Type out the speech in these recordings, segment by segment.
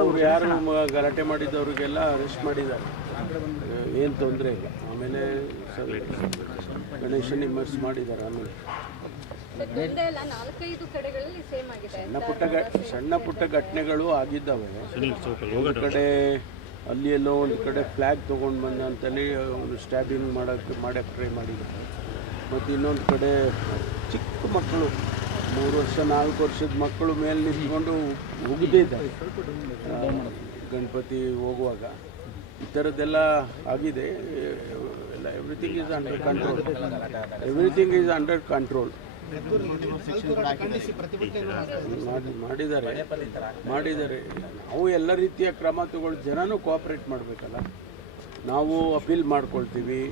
ಅವರು ಯಾರು ಗಲಾಟೆ ಮಾಡಿದವರಿಗೆಲ್ಲ ಅರೆಸ್ಟ್ ಮಾಡಿದ್ದಾರೆ, ಏನು ತೊಂದರೆ ಇಲ್ಲ. ಆಮೇಲೆ ಗಣೇಶನ ಇಮರ್ಸ್ ಮಾಡಿದ್ದಾರೆ. ಆಮೇಲೆ ಸಣ್ಣ ಪುಟ್ಟ ಘಟನೆಗಳು ಆಗಿದ್ದಾವೆ. ಒಂದು ಕಡೆ ಅಲ್ಲಿ ಎಲ್ಲೋ ಒಂದು ಕಡೆ ಫ್ಲ್ಯಾಗ್ ತೊಗೊಂಡು ಬಂದ ಅಂತೇಳಿ ಒಂದು ಸ್ಟ್ಯಾಬಿಂಗ್ ಮಾಡಕ್ಕೆ ಟ್ರೈ ಮಾಡಿದ್ದಾರೆ. ಮತ್ತು ಇನ್ನೊಂದು ಕಡೆ ಚಿಕ್ಕ ಮಕ್ಕಳು 3 ವರ್ಷ 4 ವರ್ಷದ ಮಕ್ಕಳು ಮೇಲೆ ನಿಂತ್ಕೊಂಡು ಉಗಿದಿದ್ದಾರೆ ಗಣಪತಿ ಹೋಗುವಾಗ. ಈ ಥರದ್ದೆಲ್ಲ ಆಗಿದೆ. ಎಲ್ಲ ಎವ್ರಿಥಿಂಗ್ ಈಸ್ ಅಂಡರ್ ಕಂಟ್ರೋಲ್. ಮಾಡಿದ್ದಾರೆ. ನಾವು ಎಲ್ಲ ರೀತಿಯ ಕ್ರಮ ತಗೊಳ್ಳಿ, ಜನನೂ ಕೋಆಪ್ರೇಟ್ ಮಾಡಬೇಕಲ್ಲ. ನಾವು ಅಪೀಲ್ ಮಾಡ್ಕೊಳ್ತೀವಿ,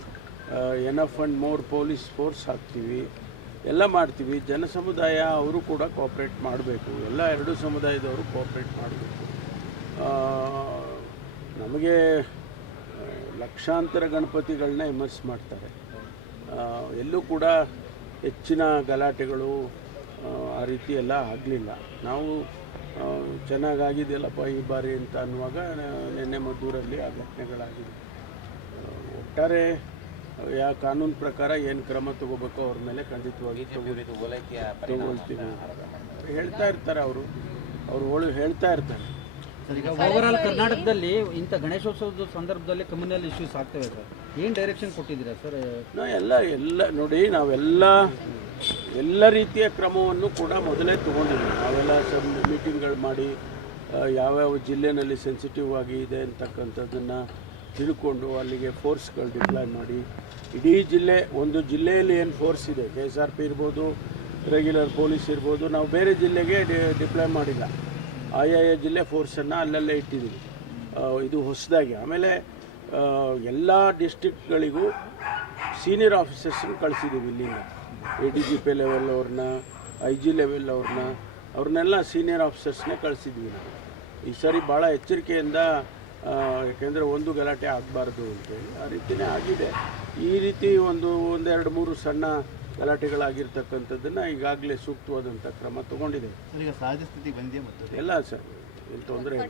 enough and more police force ಹಾಕ್ತೀವಿ, ಎಲ್ಲ ಮಾಡ್ತೀವಿ. ಜನ ಸಮುದಾಯ ಅವರು ಕೂಡ ಕೋಆಪ್ರೇಟ್ ಮಾಡಬೇಕು. ಎಲ್ಲ 2 ಸಮುದಾಯದವರು ಕೋಆಪ್ರೇಟ್ ಮಾಡಬೇಕು. ನಮಗೆ ಲಕ್ಷಾಂತರ ಗಣಪತಿಗಳನ್ನ ಇಮರ್ಸ್ ಮಾಡ್ತಾರೆ. ಎಲ್ಲೂ ಕೂಡ ಹೆಚ್ಚಿನ ಗಲಾಟೆಗಳು ಆ ರೀತಿ ಎಲ್ಲ ಆಗಲಿಲ್ಲ. ನಾವು ಚೆನ್ನಾಗಾಗಿದೆಯಲ್ಲಪ್ಪ ಈ ಬಾರಿ ಅಂತ ಅನ್ನುವಾಗ ನಿನ್ನೆ ಮದ್ದೂರಲ್ಲಿ ಆ ಘಟನೆಗಳಾಗಿದೆ. ಒಟ್ಟಾರೆ ಕಾನೂನು ಪ್ರಕಾರ ಏನು ಕ್ರಮ ತಗೋಬೇಕೋ ಅವ್ರ ಮೇಲೆ ಖಂಡಿತವಾಗಿ ತಗೊಳ್ತೀವಿ ಹೇಳ್ತಾ ಇರ್ತಾರೆ. ಅವರು ಹೇಳ್ತಾ ಇರ್ತಾರೆ. ಈಗ ಓವರಾಲ್ ಕರ್ನಾಟಕದಲ್ಲಿ ಇಂಥ ಗಣೇಶೋತ್ಸವದ ಸಂದರ್ಭದಲ್ಲಿ ಕಮ್ಯುನಲ್ ಇಶ್ಯೂಸ್ ಆಗ್ತವೆ ಸರ್, ಏನು ಡೈರೆಕ್ಷನ್ ಕೊಟ್ಟಿದ್ದೀರಾ ಸರ್? ಎಲ್ಲ ನೋಡಿ, ಎಲ್ಲ ರೀತಿಯ ಕ್ರಮವನ್ನು ಕೂಡ ಮೊದಲೇ ತೊಗೊಂಡಿದ್ದೀವಿ. ನಾವೆಲ್ಲ ಮೀಟಿಂಗ್ಗಳು ಮಾಡಿ ಯಾವ್ಯಾವ ಜಿಲ್ಲೆನಲ್ಲಿ ಸೆನ್ಸಿಟಿವ್ ಆಗಿ ಇದೆ ಅಂತಕ್ಕಂಥದ್ದನ್ನು ತಿಳ್ಕೊಂಡು ಅಲ್ಲಿಗೆ ಫೋರ್ಸ್ಗಳು ಡಿಪ್ಲಾಯ್ ಮಾಡಿ, ಇಡೀ ಒಂದು ಜಿಲ್ಲೆಯಲ್ಲಿ ಏನು ಫೋರ್ಸ್ ಇದೆ, KSRP ಇರ್ಬೋದು, ರೆಗ್ಯುಲರ್ ಪೊಲೀಸ್ ಇರ್ಬೋದು, ನಾವು ಬೇರೆ ಜಿಲ್ಲೆಗೆ ಡಿಪ್ಲಾಯ್ ಮಾಡಿಲ್ಲ. ಆಯಾ ಜಿಲ್ಲೆ ಫೋರ್ಸನ್ನು ಅಲ್ಲಲ್ಲೇ ಇಟ್ಟಿದ್ದೀವಿ. ಇದು ಹೊಸದಾಗಿ. ಆಮೇಲೆ ಎಲ್ಲ ಡಿಸ್ಟ್ರಿಕ್ಟ್ಗಳಿಗೂ ಸೀನಿಯರ್ ಆಫೀಸರ್ಸನ್ನು ಕಳಿಸಿದ್ದೀವಿ. ಇಲ್ಲಿಂದ ADGP ಲೆವೆಲ್ ಅವ್ರನ್ನ, IG ಲೆವೆಲ್ ಅವ್ರನ್ನೆಲ್ಲ ಸೀನಿಯರ್ ಆಫೀಸರ್ಸ್ನೇ ಕಳಿಸಿದ್ವಿ ನಾವು. ಈ ಸರಿ ಭಾಳ ಎಚ್ಚರಿಕೆಯಿಂದ, ಯಾಕೆಂದರೆ ಒಂದು ಗಲಾಟೆ ಆಗಬಾರ್ದು ಅಂತೇಳಿ ಆ ರೀತಿಯೇ ಆಗಿದೆ. ಈ ರೀತಿ ಒಂದು 2-3 ಸಣ್ಣ ಗಲಾಟೆಗಳಾಗಿರ್ತಕ್ಕಂಥದ್ದನ್ನು ಈಗಾಗಲೇ ಸೂಕ್ತವಾದಂಥ ಕ್ರಮ ತಗೊಂಡಿದೆ. ಸಹಜ ಸ್ಥಿತಿ ಬಂದೇ ಮತ್ತು ಎಲ್ಲ ಸರ್, ಏನು ತೊಂದರೆ ಇಲ್ಲ.